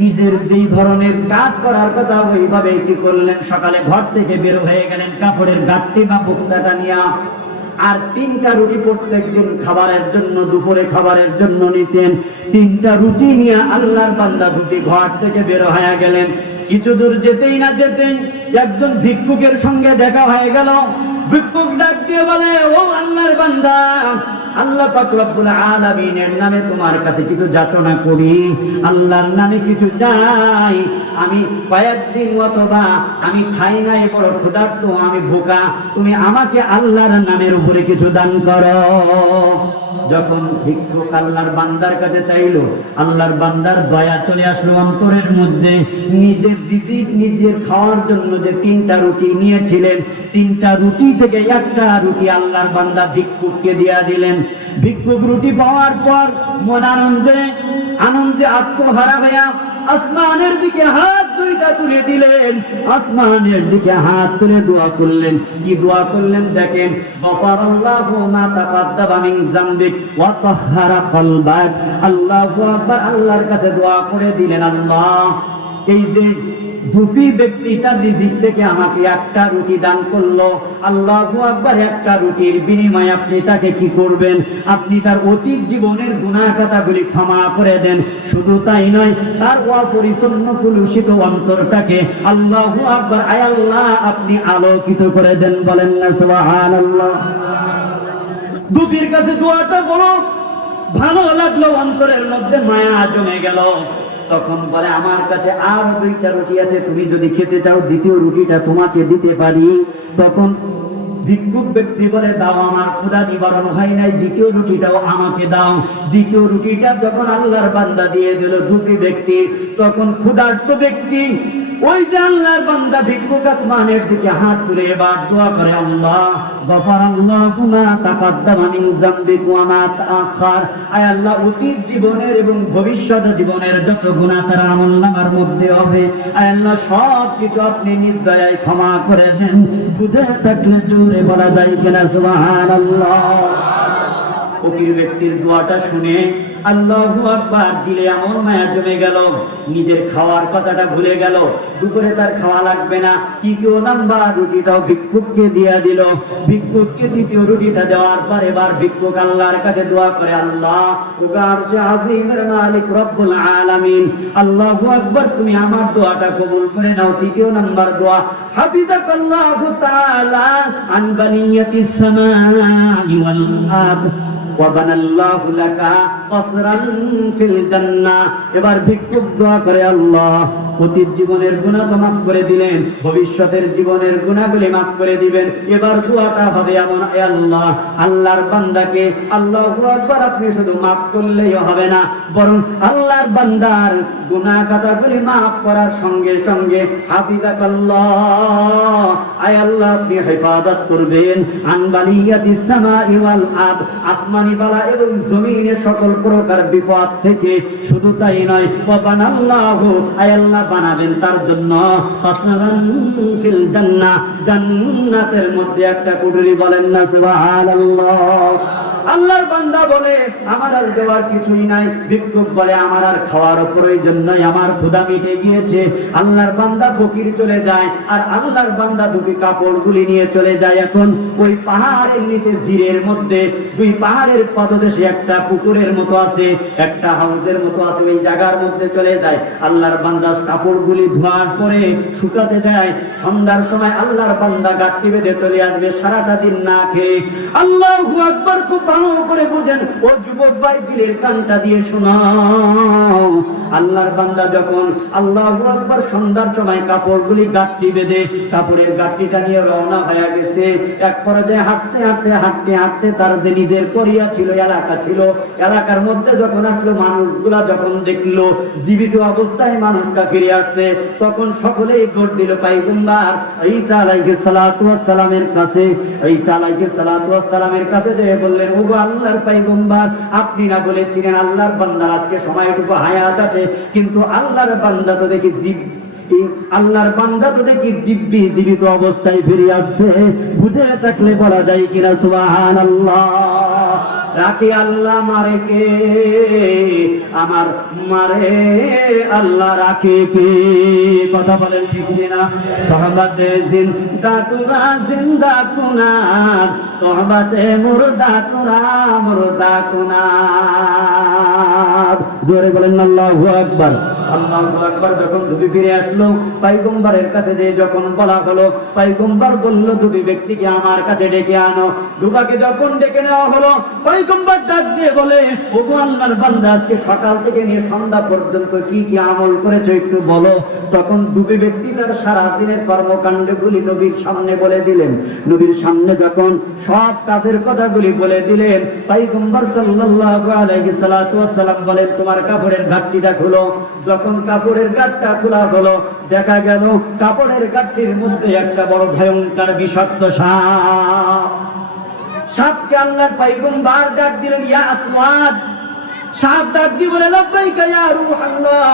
নিজের যেই ধরনের কাজ করার কথা ওইভাবে কি করলেন, সকালে ঘর থেকে বের হয়ে গেলেন কাপড়ের গাঁটটি বা বক্সাটা নিয়ে, আর 3টা রুটি প্রত্যেক দিন খাবারের জন্য, দুপুরে খাবারের জন্য নিতেন। 3টা রুটি নিয়ে আল্লাহর বান্দা দুটি ঘর থেকে বের হয়ে গেলেন। কিছু দূর যেতেই না যেতেই একজন ভিক্ষুকের সঙ্গে দেখা হয়ে গেল। ভিক্ষুক ডাক দিয়ে বলে, ও আল্লাহর বান্দা, আল্লাহ পাক রব্বুল আলামিনের নামে তোমার কাছে কিছু যাচনা করি, আল্লাহর নামে কিছু চাই। আমি কয়েকদিন অথবা আমি খাই নাই, বড় ক্ষুধার্ত, আমি ভোকা, তুমি আমাকে আল্লাহর নামের উপরে কিছু দান করো। যখন ভিক্ষুক আল্লাহর বান্দার কাছে চাইলো, আল্লাহর বান্দার দয়া চলে আসলো অন্তরের মধ্যে। নিজের রিজিক নিজের খাওয়ার জন্য যে 3টা রুটি নিয়েছিলেন, 3টা রুটি থেকে একটা রুটি আল্লাহর বান্দা ভিক্ষুককে দিয়া দিলেন। ভিক্ষুক রুটি পাওয়ার পর মন আনন্দে আত্মহারা হইয়া আসমানের দিকে হাত দুইটা তুলে দিলেন, আসমানের দিকে হাত তুলে দোয়া করলেন। কি দোয়া করলেন দেখেন, গফারাল্লাহু মা তাকাদ্দামা মিন যামবিক ওয়া তাহহারা কলবাক। আল্লাহু আকবার, আল্লাহর কাছে দোয়া করে দিলেন, আল্লাহ এই যে দুটি ব্যক্তি তার রিজিক থেকে আমাকে একটা রুটি দান করলো, আল্লাহু আকবার, একটা রুটির বিনিময়ে আপনি তাকে কি করবেন? আপনি তার অতীত জীবনের গুনাহ খাতাগুলি ক্ষমা করে দেন। শুধু তাই নয়, তার অপরিচ্ছন্ন কলুষিত অন্তরটাকে আল্লাহু আকবার, আয় আল্লাহ আপনি আলোকিত করে দেন, বলেন না সুবহানাল্লাহ। দুটির কাছে দোয়াটা বলো ভালো লাগলো, অন্তরের মধ্যে মায়া জমে গেল। তখন বলে, আমার কাছে আর 2টা রুটি আছে, তুমি যদি খেতে চাও দ্বিতীয় রুটিটা তোমাকে দিতে পারি। তখন ভিক্ষুক ব্যক্তি বলে, দাও, আমার ক্ষুধা নিবারণ হয় নাই, দ্বিতীয় রুটিটাও আমাকে দাও। দ্বিতীয় রুটিটা যখন আল্লাহর বান্দা দিয়ে দিল দুটি ব্যক্তি, তখন ক্ষুধার্ত ব্যক্তি ওই যে আল্লাহর বান্দা ভিক্ষুক আসমানের দিকে হাত তুলে এবার দোয়া করে, আল্লাহ গফারাল্লাহু মা তাকাদ্দামা মিন যামবিক ওয়া মা তাআখার। আয় আল্লাহ, অতীত জীবনের এবং ভবিষ্যৎ জীবনের যত গুনাহ তার আমলনামার মধ্যে হবে, আয় আল্লাহ সব কিছু আপনি নিজ দয়ায় ক্ষমা করে দেন। বুঝে থাকলে জোরে বলা যায় কিনা সুবহানাল্লাহ। ফকির ব্যক্তির দোয়াটা শুনে আল্লাহু আকবার দিলে এমন মায়া জমে গেল, নিজের খাওয়ার কথাটা ভুলে গেল। দুপুরে তার খাওয়া লাগবে না, তৃতীয় নাম্বার রুটিটাও ভিক্ষুককে দিয়া দিল। ভিক্ষুককে তৃতীয় রুটিটা দেওয়ার পর এবার ভিক্ষুক আল্লাহর কাছে দোয়া করে, আল্লাহ আরশে আযীমের মালিক রব্বুল আলামিন, আল্লাহু আকবার, তুমি আমার দোয়াটা কবুল করে নাও। তৃতীয় নাম্বার দোয়া, হাফিজাকাল্লাহু তাআলা আন বানিয়াতিস সামাই ওয়াল আরদ ওয়া বানাল্লাহু লাকা কসরান ফিল জান্নাহ। এবার ভিক্ষুক দোয়া করে, আল্লাহ অতীত জীবনের গুনাহ তো মাফ করে দিলেন, ভবিষ্যতের জীবনের গুনাহগুলি মাফ করে দিবেন। এবার দোয়াটা হবে এমন, হে আল্লাহ, আল্লাহর বান্দাকে আল্লাহু আকবার আপনি শুধু মাফ করলেই হবে না, বরং আল্লাহর বান্দার গুনাহ খাতাগুলি মাফ করার সঙ্গে সঙ্গে হাফিজাকাল্লাহ, আয় আল্লাহ আপনি হেফাজত করবেন আন বালিয়াতিস সামাই ওয়াল আরদ, আসমানি বালা এবং জমিনের সকল প্রকার বিপদ থেকে। শুধু তাই নয়, ওয়া বানাল্লাহু, আয় আল্লাহ বানাবেন তার জন্য কাসরান ফিল জান্নাহ, জান্নাতের মধ্যে একটা কুঠরি। বলেন না সুবহানাল্লাহ। আল্লাহর বান্দা বলে আমার আর দেওয়ার কিছুই নাই। ভিক্ষুক বলে আমার আর খাওয়ার প্রয়োজন নাই, আমার ক্ষুধা মিটে গিয়েছে। আল্লাহর বান্দা ফকির চলে যায়, আর আল্লাহর বান্দা দুটি কাপড়গুলি নিয়ে চলে যায়। এখন ওই পাহাড়ের নিচে জিরের মধ্যে দুই পাহাড়ের পদদেশে একটা পুকুরের মতো আছে, একটা হাউজের মতো আছে, ওই জায়গার মধ্যে চলে যায়। আল্লাহর বান্দা কাপড়গুলি ধোয়ার পরে শুকাতে যায়। সন্ধ্যার সময় আল্লাহর বান্দা গাঁটটি বেঁধে চলে আসবে সারাটা দিন না খেয়ে। আল্লাহু আকবার। খুব ভালো করে বুঝেন ও যুবক ভাই, দিলের কানটা দিয়ে শোনাও। আল্লাহর বান্দা যখন আল্লাহু আকবার সন্ধ্যার সময় কাপড়গুলি গাঁটটি বেঁধে কাপড়ের গাঁটটিটা নিয়ে রওনা হয়ে গেছে, এক পর্যায়ে হাঁটতে হাঁটতে হাঁটতে হাঁটতে তার যে নিজের করিয়া ছিল, এলাকা ছিল, এলাকার মধ্যে যখন আসলো, মানুষগুলা যখন দেখলো জীবিত অবস্থায় মানুষটা ফিরে আসছে, তখন সকলেই দৌড় দিল পয়গম্বর ঈসা আলাইহিস সালাতু ওয়াস সালামের কাছে। ঈসা আলাইহিস সালাতু ওয়াস সালামের কাছে যেয়ে বললেন, ওগো আল্লাহর পয়গম্বর, আপনি না বলেছিলেন আল্লাহর বান্দার আজকে সময়টুকু হায়াত আছে, কিন্তু আল্লাহর বান্দা তো দেখি দিব্যি জীবিত অবস্থায় ফিরে আসছে। বুঝে থাকলে বলা যায় কিনা সুবহানাল্লাহ। রাখি আল্লাহ মারে কে, আমার মারে আল্লাহ রাখে কে? কথা বলেন ঠিক কিনা? সাহাবাতে জিন্দা তুরা জিন্দা কুনা, সাহাবাতে মুর্দা তুরা মুর্দা কুনা। জোরে বলেন আল্লাহু আকবার। আল্লাহু আকবার। যখন দুবি ফিরে আসলো পয়গম্বরের কাছে, যে যখন বলা হলো, পয়গম্বর বলল দুবি ব্যক্তিকে আমার কাছে ডেকে আনো। দুবাকে যখন ডেকে নেওয়া হলো, পয়গম্বর ডাক দিয়ে বলে, ওগো আল্লাহর বান্দা, আজকে সকাল থেকে নিয়ে সন্ধ্যা পর্যন্ত কি কি আমল করেছো একটু বলো। তখন দুবি ব্যক্তি তার সারা দিনের কর্মকাণ্ডগুলি নবীর সামনে বলে দিলেন। নবীর সামনে যখন সব কাজের কথাগুলি বলে দিলেন, পয়গম্বর সাল্লাল্লাহু আলাইহি সাল্লাতু ওয়াস সালাম বলেন, তোমার কাপড়ের গাঁটটিটা খুলো। যখন কাপড়ের গাঁটটা খোলা হলো, দেখা গেল কাপড়ের গাঁটটির মধ্যে একটা বড় ভয়ঙ্কর বিষাক্ত সাপ। সাপকে আল্লাহর পয়গম্বর ডাক দিলেন, ইয়া আসওয়াদ। সাপ ডাক দিয়ে বলে, লব্বাইকা ইয়া রূহাল্লাহ।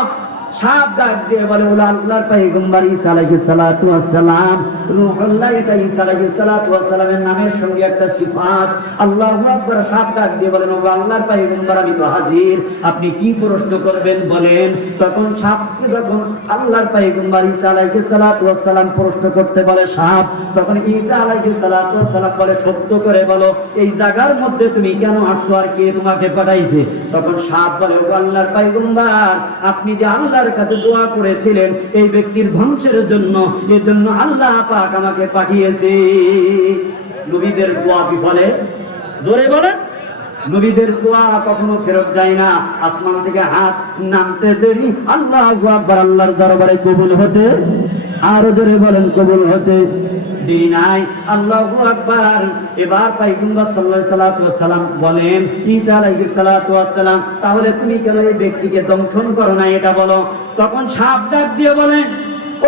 সাপ ডাক দিয়ে বলে, ওলা আল্লাহর পয়গম্বর ঈসা আলাইহিস সালাতু ওয়াস সালাম, রূহুল্লাহ, এটা ঈসা আলাইহিস সালাতু ওয়াস সালামের নামের সঙ্গে একটা সিফাত। আল্লাহু আকবার। সাপ ডাক দিয়ে বলেন, ও আল্লাহর পয়গম্বর, আমি তো হাজির, আপনি কি প্রশ্ন করবেন বলেন। তখন সাপকে যখন আল্লাহর পয়গম্বর ঈসা আলাইহিস সালাতু ওয়াস সালাম প্রশ্ন করতে বলে সাপ, তখন ঈসা আলাইহিস সালাতু ওয়াস সালাম বলে, সত্য করে বলো, এই জায়গার মধ্যে তুমি কেন আসছো আর কে তোমাকে পাঠাইছে? তখন সাপ বলে, ও আল্লাহর পয়গম্বর, আপনি যে আল্লাহর কাছে দোয়া করেছিলেন এই ব্যক্তির ধ্বংসের জন্য, এর জন্য আল্লাহ পাক আমাকে পাঠিয়েছে। নবীদের দোয়া বিফলে? জোরে বলেন। নবীদের দোয়া কখনো ফেরত যায় না। আসমান থেকে হাত নামতে দেরি, আল্লাহু আকবার, আল্লাহর দরবারে কবুল হতে, আরো জোরে বলেন, কবুল হতে দেরি নাই। আল্লাহু আকবার। এবার পয়গম্বর সাল্লাল্লাহু আলাইহি ওয়াসাল্লাম বলেন, ঈসা আলাইহিস সালাতু ওয়াসসালাম, তাহলে তুমি কেন এই ব্যক্তিকে দংশন করো না এটা বলো। তখন সাপ ডাক দিয়ে বলে,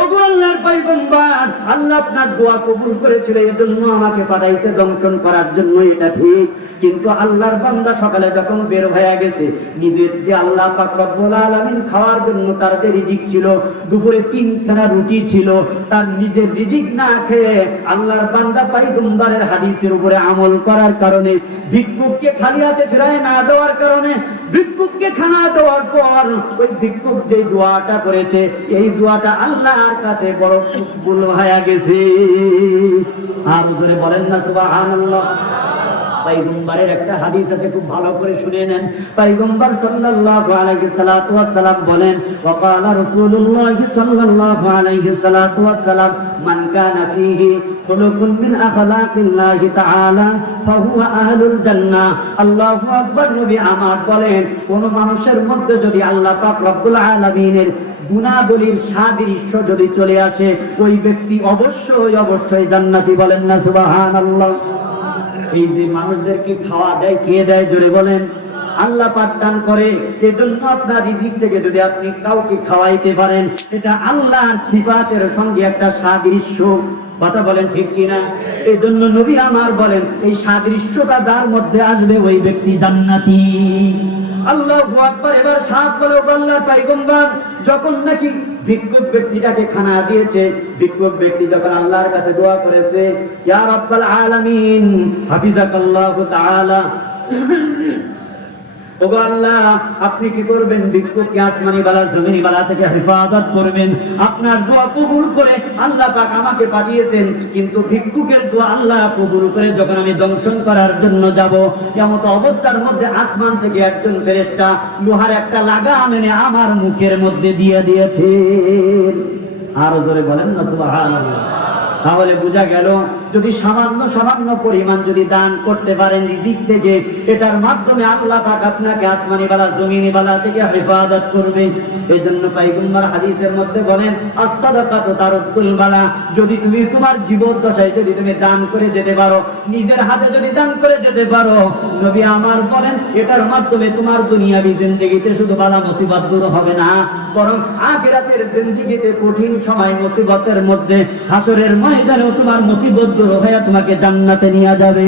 ওগো আল্লাহর পয়গম্বর, আল্লাহ আপনার দোয়া কবুল করেছিল, এজন্য আমাকে পাঠাইছে দংশন করার জন্য, এটা ঠিক। কিন্তু আল্লাহর বান্দা সকালে যখন বের হয়ে গেছে, নিজের যে আল্লাহ পাক রব্বুল আলামিন খাওয়ার জন্য তার যে রিজিক ছিল, দুপুরে 3 খানা রুটি ছিল, তার নিজের রিজিক না খেয়ে আল্লাহর বান্দা পয়গম্বরের হাদিসের উপরে আমল করার কারণে, ভিক্ষুককে খালি হাতে ফেরায় না দেওয়ার কারণে, ভিক্ষুককে খানা দেওয়ার পর ওই ভিক্ষুক যে দোয়াটা করেছে, এই দোয়াটা আল্লাহর কাছে বড় কবুল হয়ে গেছে। আর ধরে বলেন না সুবহানাল্লাহ। পয়গম্বরের একটা হাদিস আছে, খুব ভালো করে শুনে নেন। পয়গম্বর সাল্লাল্লাহু আলাইহি সাল্লাতু ওয়াস সালাম বলেন, ওয়াকালা রাসূলুল্লাহ সাল্লাল্লাহু আলাইহি সাল্লাতু ওয়াস সালাম, মান কানা ফীহি খুলুকুন মিন আখলাকিল্লাহি তাআলা ফাহুয়া আহলুল জান্নাহ। আল্লাহু আকবার। নবী আমার বলেন, কোন মানুষের মধ্যে যদি আল্লাহ পাক রব্বুল আলামিনের গুণাবলীর সাদৃশ্য যদি চলে আসে, ওই ব্যক্তি অবশ্যই অবশ্যই জান্নাতি। বলেন না সুবহানাল্লাহ। এই যে মানুষদেরকে খাওয়া দেয়, কে দেয়? জোরে বলেন। আল্লাহ পাক দান করে। এজন্য আপনার রিজিক থেকে যদি আপনি কাউকে খাওয়াইতে পারেন, এটা আল্লাহর সিফাতের সঙ্গে একটা সাদৃশ্য। কথা বলেন ঠিক কিনা? এই জন্য নবী আমার বলেন, এই সাদৃশ্যতা যার মধ্যে আসবে ওই ব্যক্তি জান্নাতি। আল্লাহু আকবার। এবার সাত বলে আল্লাহর পয়গম্বর যখন নাকি ভিক্ষুক ব্যক্তিটাকে খানা দিয়েছে, ভিক্ষুক ব্যক্তি যখন আল্লাহর কাছে দোয়া করেছে, ইয়া রাব্বাল আলামিন হাফিজাকাল্লাহু তাআলা, ওগো আল্লাহ আপনি কি করবেন? ভিক্ষুককে আসমানি বালা জমিনি বালা থেকে হেফাজত করবেন। আপনার দোয়া কবুল করে আল্লাহ পাক আমাকে পাঠিয়েছেন, কিন্তু ভিক্ষুকের দোয়া আল্লাহ কবুল করে যখন আমি দংশন করার জন্য যাব, এমন অবস্থার মধ্যে আসমান থেকে একজন ফেরেশতা লোহার একটা লাগাম এনে আমার মুখের মধ্যে দিয়ে দিয়েছে। আর জোরে বলেন না সুবহানাল্লাহ। তাহলে বোঝা গেল, যদি সামান্য পরিমাণ যদি দান করতে পারেন রিজিক থেকে, এটার মাধ্যমে আল্লাহ পাক আপনাকে আসমানি বালা জমিনি বালা থেকে হেফাজত করবে। এজন্য পয়গম্বর হাদিসের মধ্যে বলেন, as-সাদাকাতু তারুকুল বালা। যদি তুমি তোমার জীবদ্দশায় যদি তুমি দান করে যেতে পারো, নিজের হাতে যদি দান করে যেতে পারো, নবী আমার বলেন এটার মাধ্যমে তোমার দুনিয়াবি জিন্দেগিতে শুধু বালা মুসিবত দূর হবে না, বরং আখিরাতের জিন্দেগিতে কঠিন সময় মুসিবতের মধ্যে হাসরের ময়দানেও তোমার মুসিবত দূর হয়ে তোমাকে জান্নাতে নিয়ে যাবে।